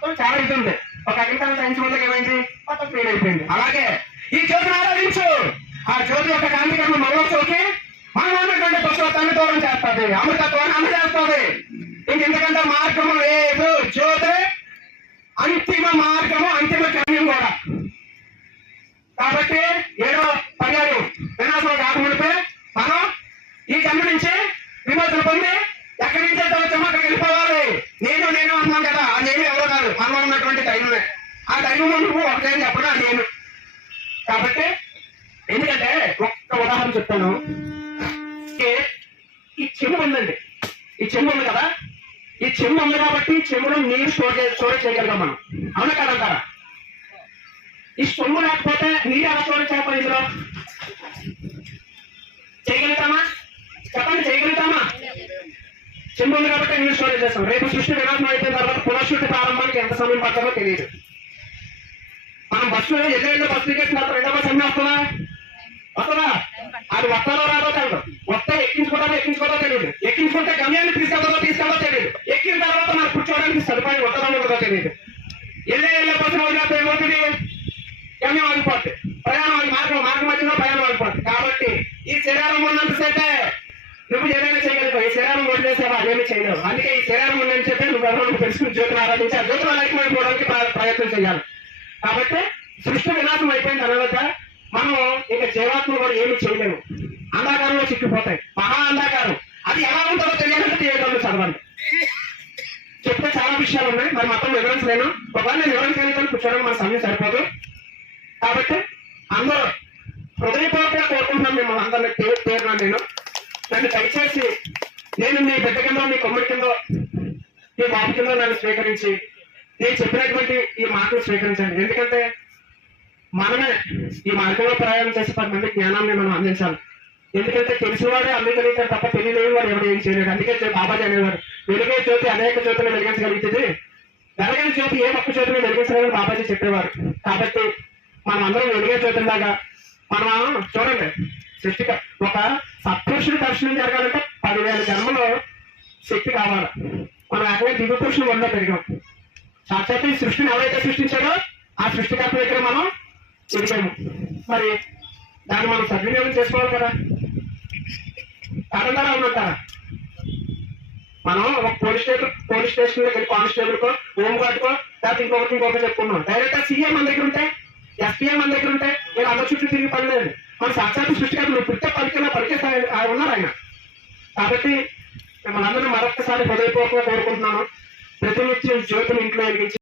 మొత్తం చాలా ఇది ఉంది. ఒక అగ్నికరణ సైన్స్ వల్ల ఏమైంది, మొత్తం క్లియర్ అయిపోయింది. అలాగే ఈ జ్యోతిని ఆరాధించు. ఆ జ్యోతి యొక్క కాంతికరణ మనలోకి మనం ఉన్నటువంటి పశుత్వాన్ని దూరం చేస్తుంది, అమృతత్వాన్ని అందజేస్తుంది. ఇంకెందుకంటే మార్గము లేదు. జ్యోతి అంతిమ మార్గము, అంతిమ గమ్యం కూడా. కాబట్టి 7వ పర్యాయం వినాశం కాకముందే మనం ఈ జన్మ నుంచి విమోచన పొంది ఎక్కడి నుంచి అయితే వచ్చామో అక్కడికి వెళ్ళిపోవాలి. నేను నేను అంటున్నాం కదా, ఆ నేను ఎవరో కాదు, మనలో ఉన్నటువంటి దైవమే. ఆ దైవం నువ్వు ఒకటే చెప్పడం నేను. కాబట్టి ఎందుకంటే ఒక్క ఉదాహరణ చెప్తాను. ఈ చెంబు ఉందండి, ఈ చెంబు ఉంది కదా, ఈ చెంబు ఉంది కాబట్టి చెంబులో నీరు స్టోరేజ్ చేయగలిగాం మనం. అవునా కదంటారా? ఈ చెంబు లేకపోతే నీరు ఎలా స్టోరేజ్ చేయకపోతే ఇందులో చేయగలుగుతామా? చెప్పండి, చేయగలుగుతామా? చెంబు ఉంది కాబట్టి నీరు స్టోరేజ్ చేస్తాం. రేపు సృష్టి వినాశనం అయిపోయిన తర్వాత పునఃసృష్టి ప్రారంభానికి ఎంత సమయం పడుతుందో తెలియదు. మనం బస్సులో ఎదురు బస్సు ఎక్కిన తర్వాత రెండో బస్సు అన్నీ వస్తుందా? వస్తుందా? అది వస్తారో రాదో తెలియదు. వస్తే ఎక్కించుకోవడో తెలియదు. ఎక్కించుకుంటే గమ్యాన్ని తీసుకెళ్ళదో తెలియదు. ఎక్కిన తర్వాత మనకు కూర్చోవడానికి సదుపాయం ఉంటుందో తెలియదు. వెళ్ళే బస్సు వదిలేస్తే ఏమవుతుంది? గమ్యం ఆగిపోతుంది, ప్రయాణం మార్గం మధ్యలో ప్రయాణం ఆగిపోతుంది. కాబట్టి ఈ శరీరం ఉన్నంతసేపే నువ్వు ఏదైనా చేయగలుగుతావు. ఈ శరీరం వదిలేసేవా అదేమీ చేయలేవు. అందుకే ఈ శరీరం ఉందని చెప్పి నువ్వు ఎవరు తెలుసుకుని జ్యోతిని ఆరాధించి ఆ జ్యోతిలో లైక్మైపోవడానికి ప్రయత్నం చేయాలి. కాబట్టి సృష్టి వినాశం అయిపోయిన తర్వాత మనం ఇక జీవాత్మలు కూడా ఏమి చేయలేము. అంధాకారంలో చిక్కిపోతాయి, మహా అంధాకారం. అది ఎలా ఉంటుందో తెలియాలంటే తీయడంలో చదవండి. చెప్తే చాలా విషయాలు ఉన్నాయి, మరి మొత్తం వివరించలేను. ఒకవేళ నేను వివరించలేదని కూర్చోవడానికి మన సమయం సరిపోదు. కాబట్టి అందరూ హృదయపూర్వకంగా కోరుకుంటున్నాను మిమ్మల్ని అందరినీ పేరున నన్ను దయచేసి నేను మీ బిడ్డ కింద, మీ కొమ్మిడి కింద, మీ బాబు కింద నన్ను స్వీకరించి నేను చెప్పినటువంటి ఈ మాటలు స్వీకరించండి. ఎందుకంటే మనమే ఈ మార్గంలో ప్రయాణం చేసి 10 మంది జ్ఞానాన్ని మనం అందించాలి. ఎందుకంటే తెలిసినవాడే అందించగలుగుతారు తప్ప తెలియని వాడు ఎవరు ఏం చేయలేడు. అందుకే బాబాజీ అనేవారు, వెలుగే జ్యోతి అనేక జ్యోతులు వెలిగించగలుగుతుంది, వెలగని జ్యోతి ఏ ఒక్క జ్యోతిని వెలిగించలేదని బాబాజీ చెప్పేవారు. కాబట్టి మనం అందరం వెలిగే జ్యోతిలాగా మనం చూడండి. సృష్టిక ఒక సత్పురుషుడి దర్శనం జరగాలంటే 10,000 జన్మలో శక్తి కావాలి. మనం ఏకంగా దివ్య పురుషుని ఒళ్ళో పెరిగాం. సాక్షాత్ ఈ సృష్టిని ఎవరైతే సృష్టించారో ఆ సృష్టికర్త దగ్గర మనం ఎదిగాము. మరి దాన్ని మనం సద్వినియోగం చేసుకోవాలి కదా. కాదంటారా అవునంటారా? మనం ఒక పోలీస్ స్టేషన్ దగ్గర కానిస్టేబుల్కో, హోమ్ గార్డుకో, లేకపోతే ఇంకొకటి చెప్పుకున్నాం. డైరెక్ట్ సీఎం మన దగ్గర ఉంటాయి, ఎస్పీఎం మన దగ్గర ఉంటాయి. నేను అందరి చుట్టూ తిరిగి పడలేదు. మన సాక్షాత్ సృష్టికర్తలు పుట్టే పలికే ఉన్నారు ఆయన. కాబట్టి మిమ్మల్ని అందరినీ మరొకసారి హృదయపూర్వకంగా కోరుకుంటున్నాను. ప్రతినిత్యం జ్యోతిని ఇంట్లో వెలిగించి